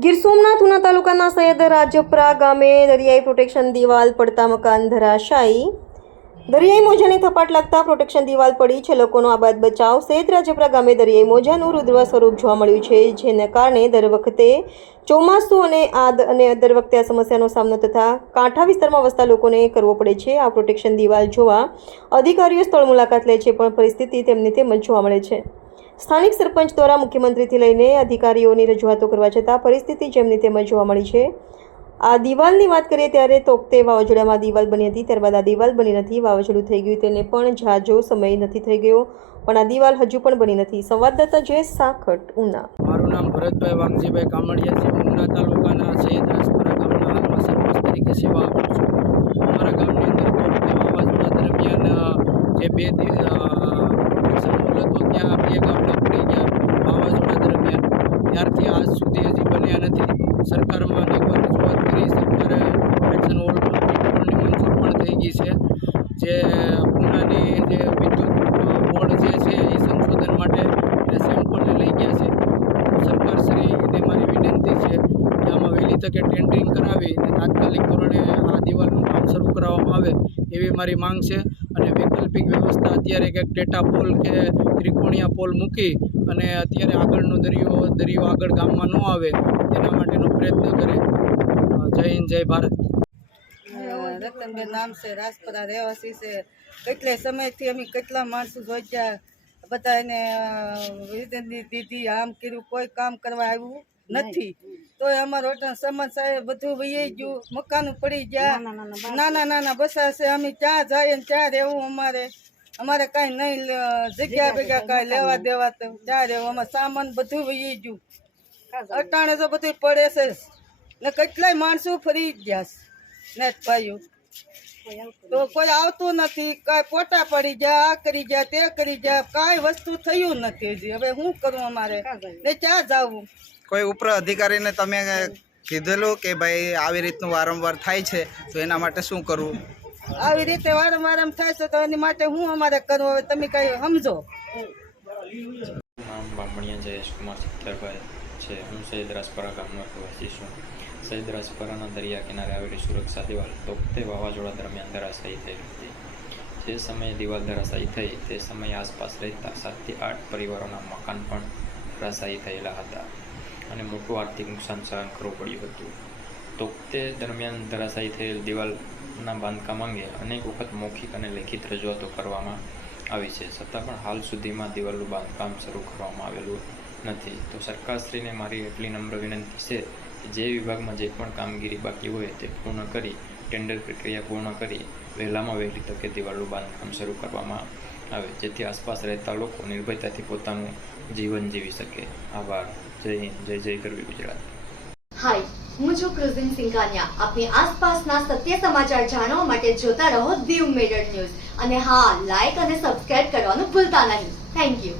ગીર સોમનાથ ઉના તાલુકાના સૈયદ રાજપરા ગામે દરિયાઈ પ્રોટેક્શન દિવાલ પડતા મકાન ધરાશાયી. દરિયાઈ મોજાની થપાટ લાગતા પ્રોટેક્શન દિવાલ પડી છે. લોકોનો આબાદ બચાવ. સૈયદ રાજપરા ગામે દરિયાઈ મોજાનું રુદ્ર સ્વરૂપ જોવા મળ્યું છે, જેને કારણે દર વખતે ચોમાસું અને દર વખતે આ સમસ્યાનો સામનો તથા કાંઠા વિસ્તારમાં વસતા લોકોને કરવો પડે છે. આ પ્રોટેક્શન દિવાલ જોવા અધિકારીઓ સ્થળ મુલાકાત લે છે, પણ પરિસ્થિતિ તેમની તેમ જ જોવા મળે છે. સ્થાનિક સરપંચ દ્વારા મુખ્યમંત્રીથી લઈને અધિકારીઓની રજૂઆતો કરવા છતાં પરિસ્થિતિ જેમની તેમ જ જોવા મળી છે. આ દિવાલની વાત કરીએ ત્યારે તોકતે વાવાઝોડામાં દિવાલ બની હતી, ત્યારબાદ આ દિવાલ બની નથી. વાવાઝોડું થઈ ગયું તેને પણ ઝાઝો સમય નથી થઈ ગયો, પણ આ દિવાલ હજુ પણ બની નથી. સંવાદદાતા જય સાખટ, ઉના. મારું નામ ભરતભાઈ વાઘજીભાઈ કામડિયા છે. ઉના તાલુકાના સૈયદ રાજપરા ગામના હાલમાં સરપંચ તરીકે સેવા આપું છું. અમારા ગામની અંદર વાવાઝોડા દરમિયાન જે બે પ્રોટેક્શન હોલ હતો ત્યાં બે ગામડા પડી ગયા વાવાઝોડા દરમિયાન. ત્યારથી આજ સુધી હજી બન્યા નથી. સરકારમાં અનેકવાર રજૂઆત કરી. સરકારે પ્રોટેક્શન હોલની મંજૂર પણ થઈ ગઈ છે. જે પૂનાની જે વિદ્યુત બોર્ડ જે છે એ સંશોધન માટે સેમ્પલને લઈ ગયા છે. સરકારશ્રીને મારી વિનંતી છે કે આમાં વહેલી તકે ટેન્ડરિંગ કરાવી અને તાત્કાલિક ધોરણે આ દિવાલનું કામ શરૂ કરાવવામાં આવે એવી મારી માંગ છે. અને વૈકલ્પિક વ્યવસ્થા અત્યારે કંઈક ટેટા પોલ કે ત્રિકોણીયા પોલ મૂકી અને અત્યારે આગળનો દરિયો આગળ ગામમાં ન આવે તેના માટેનો પ્રયત્ન કરે. જય હિન્દ, જય ભારત. રતનબેન નામ છે, રાજપરા રહેવાસી છે. કેટલા સમયથી અમે કેટલા માણસો જોઈયા, બધા એને વિનંતી દીધી, આમ કર્યું, કોઈ કામ કરવા આવ્યું નથી. તોય અમારો સમાજ સાહેબ બધું વહી ગયું, મકાનો પડી ગયા, નાના નાના બસા છે. અમે ક્યાં જઈએ ને ત્યાં રહેવું, અમારે કાંઈ નહીં જગ્યા ભેગા કાંઈ લેવા દેવા તો ત્યાં રહેવું. અમારે સામાન બધું વહી ગયું. અટાણે તો બધું પડે છે ને કેટલાય માણસો ફરી ગયા છે ને ભાઈઓ. તો કોઈ આવતું નથી, કાંઈ પોટા પડી ગયા, આ કરી ગયા, તે કરી ગયા, કાંઈ વસ્તુ થયું નથી હજી. હવે શું કરવું અમારે ને ક્યાં જવું? કોઈ ઉપર અધિકારીને તમે કીધેલું કે ભાઈ આવી રીતનું વારંવાર થાય છે તો એના માટે શું કરવું? આવી રીતે વારંવાર એમ થાય છે તો એની માટે હું અમારે કરવું? હવે તમે કઈ સમજો. નામ બામણિયા જયેશકુમાર ચિત્રભાઈ છે. હું સૈયદ રાજપરા ગામનો રહેવાસી છું. સૈયદ રાજપરાના દરિયા કિનારે આવેલી સુરક્ષા દિવાલ તોકતે વાવાઝોડા દરમિયાન ધરાશાયી થઈ હતી. જે સમયે દિવાલ ધરાશાયી થઈ તે સમયે આસપાસ રહેતા 7 થી 8 પરિવારોના મકાન પણ ધરાશાયી થયેલા હતા અને મોટું આર્થિક નુકસાન સહન કરવું પડ્યું હતું. તોકતે દરમિયાન ધરાશાયી થયેલ દિવાલના બાંધકામ અંગે અનેક વખત મૌખિક અને લેખિત રજૂઆતો કરવામાં આવી છે, છતાં પણ હાલ સુધીમાં દિવાલનું બાંધકામ શરૂ કરવામાં આવેલું નથી. તો સરકારશ્રીને મારી એટલી નમ્ર વિનંતી છે કે જે વિભાગમાં જે પણ કામગીરી બાકી હોય તે પૂર્ણ કરી, ટેન્ડર પ્રક્રિયા પૂર્ણ કરી વહેલામાં વહેલી તકે દિવાલનું બાંધકામ શરૂ કરવામાં આવે, જેથી આસપાસ રહેતા લોકો નિર્ભયતાથી પોતાનું જીવન જીવી શકે. આભાર. જય હિન્દ, જય જય ગરવી ગુજરાત. હાય, હું છું ક્રુઝિન સિંઘાનિયા. આપની આસપાસના સત્ય સમાચાર જાણવા માટે જોતા રહો દીવ મિરર ન્યૂઝ. અને હા, લાઈક અને સબસ્ક્રાઇબ કરવાનું ભૂલતા નહીં. Thank you.